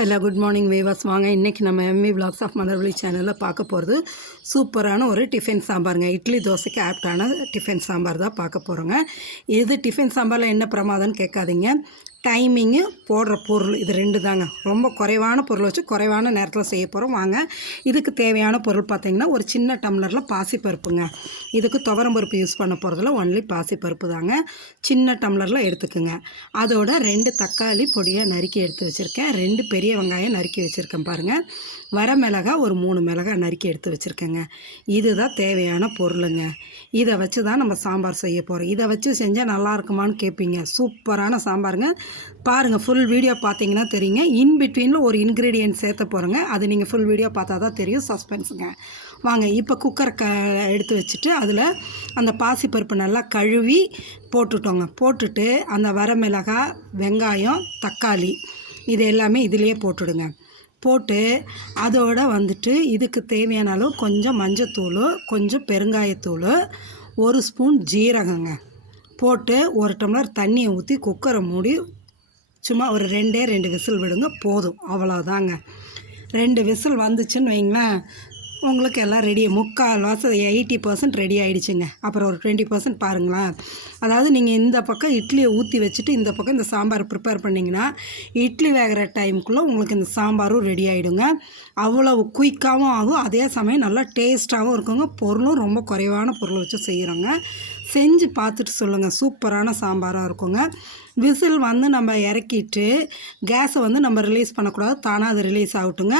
Hello good morning viewers. வாங்க இன்றைக்கி நம்ம எம்வி விலாக்ஸ் ஆஃப் மலர்விழி சேனலில் பார்க்க போகிறது சூப்பரான ஒரு டிஃபன் சாம்பாருங்க. இட்லி தோசைக்கு ஆப்டான டிஃபன் சாம்பார் தான் பார்க்க போகிறோங்க. இது டிஃபன் சாம்பாரில் என்ன பிரமாதம்னு கேட்காதீங்க. டைமிங்கு, போடுற பொருள், இது ரெண்டு தாங்க. ரொம்ப குறைவான பொருள் வச்சு குறைவான நேரத்தில் செய்ய போகிறோம். வாங்க இதுக்கு தேவையான பொருள் பார்த்திங்கன்னா, ஒரு சின்ன டம்ளரில் பாசிப்பருப்புங்க. இதுக்கு துவரம்பருப்பு யூஸ் பண்ண போகிறதுல ஒன்லி பாசிப்பருப்பு தாங்க. சின்ன டம்ளரில் எடுத்துக்குங்க. அதோட 2 தக்காளி பொடியாக நறுக்கி எடுத்து வச்சுருக்கேன். 2 பெரிய வெங்காயம் நறுக்கி வச்சுருக்கேன் பாருங்கள். வரமிளகா ஒரு 3 மிளகாய் நறுக்கி எடுத்து வச்சுருக்கேங்க. இதுதான் தேவையான பொருளுங்க. இதை வச்சு தான் நம்ம சாம்பார் செய்ய போகிறோம். இதை வச்சு செஞ்சால் நல்லா இருக்குமான்னு கேட்பீங்க. சூப்பரான சாம்பாருங்க. பாருங்கள், ஃபுல் வீடியோ பார்த்தீங்கன்னா தெரியுங்க. இன்பிட்வீனில் ஒரு இன்க்ரீடியன்ட் சேர்த்த போகிறோங்க. அது நீங்கள் ஃபுல் வீடியோ பார்த்தா தான் தெரியும். சஸ்பென்ஸுங்க. வாங்க இப்போ குக்கரை எடுத்து வச்சுட்டு அதில் அந்த பாசிப்பருப்பு நல்லா கழுவி போட்டுட்டோங்க. போட்டுட்டு அந்த வரமிளகாய், வெங்காயம், தக்காளி இது எல்லாமே இதிலே போட்டுடுங்க. போட்டு அதோடு வந்துட்டு இதுக்கு தேவையான அளவு கொஞ்சம் மஞ்சத்தூள், கொஞ்சம் பெருங்காயத்தூள், 1 ஸ்பூன் ஜீரகங்க போட்டு 1 டம்ளர் தண்ணியை ஊற்றி குக்கரை மூடி சும்மா ஒரு 2 விசில் விடுங்க. போதும், அவ்வளோதாங்க. 2 விசில் வந்துச்சுன்னு வைங்களேன், உங்களுக்கு எல்லாம் ரெடி. 80% ரெடி ஆகிடுச்சுங்க. அப்புறம் ஒரு 20% பாருங்களேன். அதாவது நீங்கள் இந்த பக்கம் இட்லியை ஊற்றி வச்சுட்டு இந்த பக்கம் இந்த சாம்பார் ப்ரிப்பேர் பண்ணிங்கன்னா இட்லி வேகிற டைமுக்குள்ளே உங்களுக்கு இந்த சாம்பாரும் ரெடி ஆகிடுங்க. அவ்வளவு குயிக்காகவும் ஆகும், அதே சமயம் நல்லா டேஸ்ட்டாகவும் இருக்குங்க. பொருளும் ரொம்ப குறைவான பொருள் வச்சு செய்கிறோங்க. செஞ்சு பார்த்துட்டு சொல்லுங்கள். சூப்பரான சாம்பாராக இருக்குங்க. விசில் வந்து நம்ம இறக்கிட்டு கேஸை வந்து நம்ம ரிலீஸ் பண்ணக்கூடாது. தானாக அது ரிலீஸ் ஆகட்டுங்க.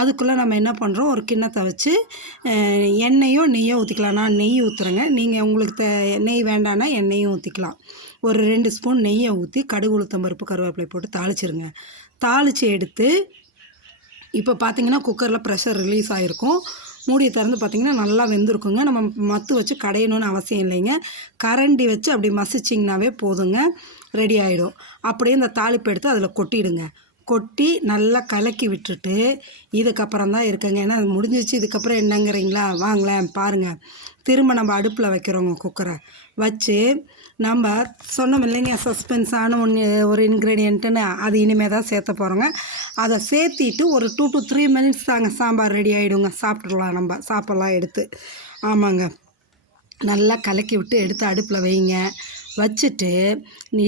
அதுக்குள்ளே நம்ம என்ன பண்ணுறோம், ஒரு கிண்ணத்தை வச்சு எண்ணெயோ நெய்யோ ஊற்றிக்கலாம். நான் நெய் ஊற்றுறேங்க. நீங்கள் உங்களுக்கு நெய் வேண்டான்னா எண்ணெயும் ஊற்றிக்கலாம். ஒரு 2 ஸ்பூன் நெய்யை ஊற்றி கடுகு, உளுத்தம் பருப்பு, கருவேப்பிலை போட்டு தாளிச்சிருங்க. தாளித்து எடுத்து இப்போ பார்த்திங்கன்னா குக்கரில் ப்ரெஷர் ரிலீஸ் ஆகிருக்கும். மூடியை திறந்து பார்த்திங்கன்னா நல்லா வெந்திருக்குங்க. நம்ம மத்து வச்சு கடையணும்னு அவசியம் இல்லைங்க. கரண்டி வச்சு அப்படி மசிச்சிங்கனாவே போதுங்க, ரெடி ஆகிடும். அப்படியே இந்த தாளிப்பு எடுத்து அதில் கொட்டிடுங்க. கொட்டி நல்லா கலக்கி விட்டுட்டு இதுக்கப்புறம் தான் இருக்குங்க. ஏன்னா அது முடிஞ்சிச்சு, இதுக்கப்புறம் என்னங்கிறீங்களா? வாங்களேன் பாருங்கள். திரும்ப நம்ம அடுப்பில் வைக்கிறோங்க. குக்கரை வச்சு நம்ம சொன்னோம் இல்லைங்க, சஸ்பென்ஸான ஒரு இன்க்ரீடியண்ட்டுன்னு, அது இனிமேல் தான் சேர்த்த போகிறோங்க. அதை சேர்த்திட்டு ஒரு 2 to 3 மினிட்ஸ் தாங்க சாம்பார் ரெடி ஆகிடுங்க. சாப்பிட்றலாம், நம்ம சாப்பிட்லாம் எடுத்து. ஆமாங்க, நல்லா கலக்கி விட்டு எடுத்து அடுப்பில் வைங்க. வச்சுட்டு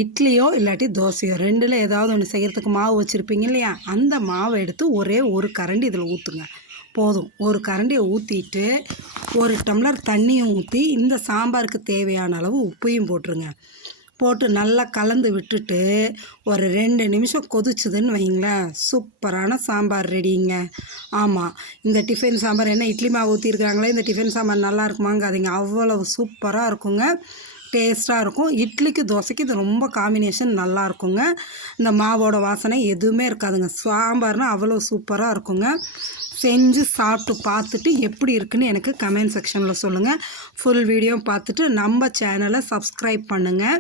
இட்லியோ இல்லாட்டி தோசையோ 2ல் ஏதாவது ஒன்று செய்கிறதுக்கு மாவு வச்சுருப்பீங்க இல்லையா, அந்த மாவை எடுத்து ஒரே ஒரு கரண்டி இதில் ஊற்றுங்க. போதும். ஒரு கரண்டியை ஊற்றிட்டு 1 டம்ளர் தண்ணியும் ஊற்றி இந்த சாம்பாருக்கு தேவையான அளவு உப்பையும் போட்டுருங்க. போட்டு நல்லா கலந்து விட்டுட்டு ஒரு 2 நிமிஷம் கொதிச்சுதுன்னு வைங்களேன், சூப்பரான சாம்பார் ரெடிங்க. ஆமாம், இந்த டிஃபன் சாம்பார் என்ன இட்லி மாவு ஊற்றிருக்காங்களே, இந்த டிஃபன் சாம்பார் நல்லா இருக்குமாங்காதீங்க. அவ்வளவு சூப்பராக இருக்குங்க, டேஸ்ட்டாக இருக்கும். இட்லிக்கு தோசைக்கு இது ரொம்ப காம்பினேஷன் நல்லா இருக்குங்க. இந்த மாவோட வாசனை எதுவுமே இருக்காதுங்க. சாம்பார்னால் அவ்வளோ சூப்பராக இருக்குங்க. செஞ்சு சாப்பிட்டு பார்த்துட்டு எப்படி இருக்குன்னு எனக்கு கமெண்ட் செக்ஷனில் சொல்லுங்கள். ஃபுல் வீடியோ பார்த்துட்டு நம்ம சேனலை சப்ஸ்கிரைப் பண்ணுங்கள்.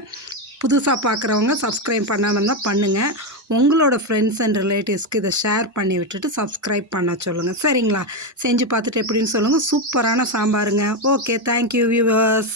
புதுசாக பார்க்குறவங்க சப்ஸ்கிரைப் பண்ணாமல் தான் பண்ணுங்கள். உங்களோட ஃப்ரெண்ட்ஸ் அண்ட் ரிலேட்டிவ்ஸ்க்கு இதை ஷேர் பண்ணி விட்டுட்டு சப்ஸ்கிரைப் பண்ண சொல்லுங்கள். சரிங்களா? செஞ்சு பார்த்துட்டு எப்படின்னு சொல்லுங்கள். சூப்பரான சாம்பாருங்க. Okay, thank you viewers.